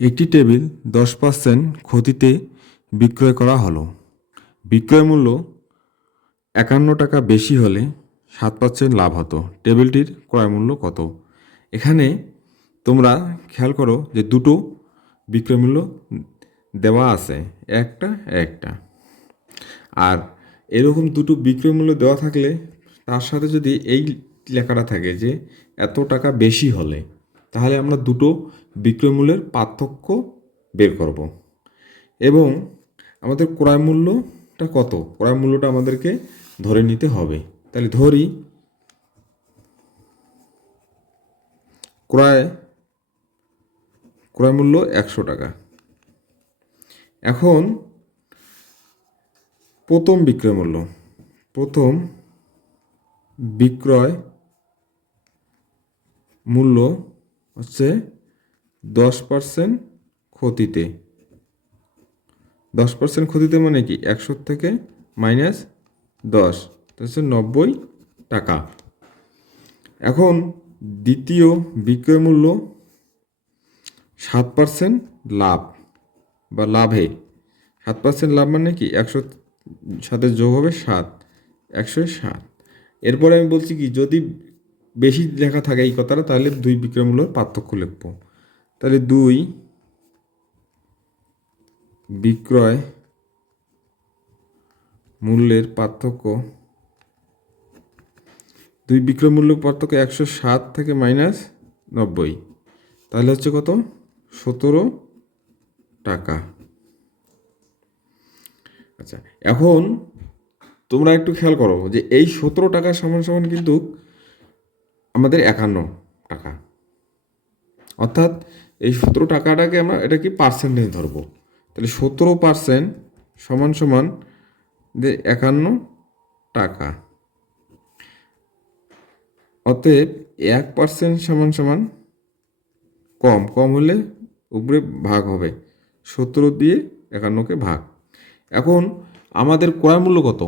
একটি টেবিল 10% ক্ষতিতে বিক্রয় করা হলো। বিক্রয় মূল্য 51 টাকা বেশি হলে 7% লাভ হতো। টেবিলটির ক্রয় মূল্য কত? এখানে তোমরা খেয়াল করো যে দুটো বিক্রয় মূল্য দেওয়া আছে, একটা একটা। আর এরকম দুটো বিক্রয় মূল্য দেওয়া থাকলে তার সাথে যদি এই লেখাটা থাকে যে এত টাকা বেশি হলে, তাহলে আমরা দুটো বিক্রয় মূল্যের পার্থক্য বের করব। এবং আমাদের ক্রয় মূল্যটা কত, ক্রয় মূল্যটা আমাদেরকে ধরে নিতে হবে। তাহলে ধরি ক্রয় মূল্য 100 টাকা। এখন প্রথম বিক্রয় মূল্য হচ্ছে 10% ক্ষতিতে। 10% ক্ষতিতে মানে কি 100 থেকে -10, হচ্ছে 90 টাকা। এখন দ্বিতীয় বিক্রয় মূল্য 7% লাভ বা লাভে। 7% লাভ মানে কি 100 সাথে যোগ হবে 7, 107। এরপরে আমি বলছি কি যদি বেশি লেখা থাকে এই কথাটা, তাহলে দুই বিক্রয় মূল্যের পার্থক্য লিখব। তাহলে দুই বিক্রয় মূল্যের পার্থক্য, 107 থেকে -90, তাহলে হচ্ছে কত? 17 টাকা। আচ্ছা, এখন তোমরা একটু খেয়াল করো যে এই 17 টাকা সমান সমান কিন্তু আমাদের 51 টাকা। অর্থাৎ এই 17 টাকাটাকে আমরা এটা কি পার্সেন্টেজ ধরবো। তাহলে 17% সমান সমান যে 51 টাকা। অতএব 1% সমান সমান কম হলে উপরে ভাগ হবে, 17 দিয়ে 51কে ভাগ। এখন আমাদের ক্রয় মূল্য কত?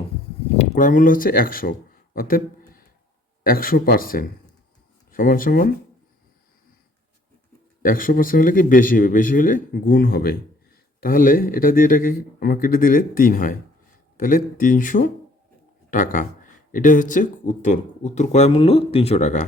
ক্রয় মূল্য হচ্ছে 100। অতএব 100% সমান সমান 100% হলে কি বেশি হবে, বেশি হলে গুণ হবে। তাহলে এটা দিয়ে এটাকে আমার কেটে দিলে 3 হয়, তাহলে 300 টাকা। এটাই হচ্ছে উত্তর ক্রয় মূল্য 300 টাকা।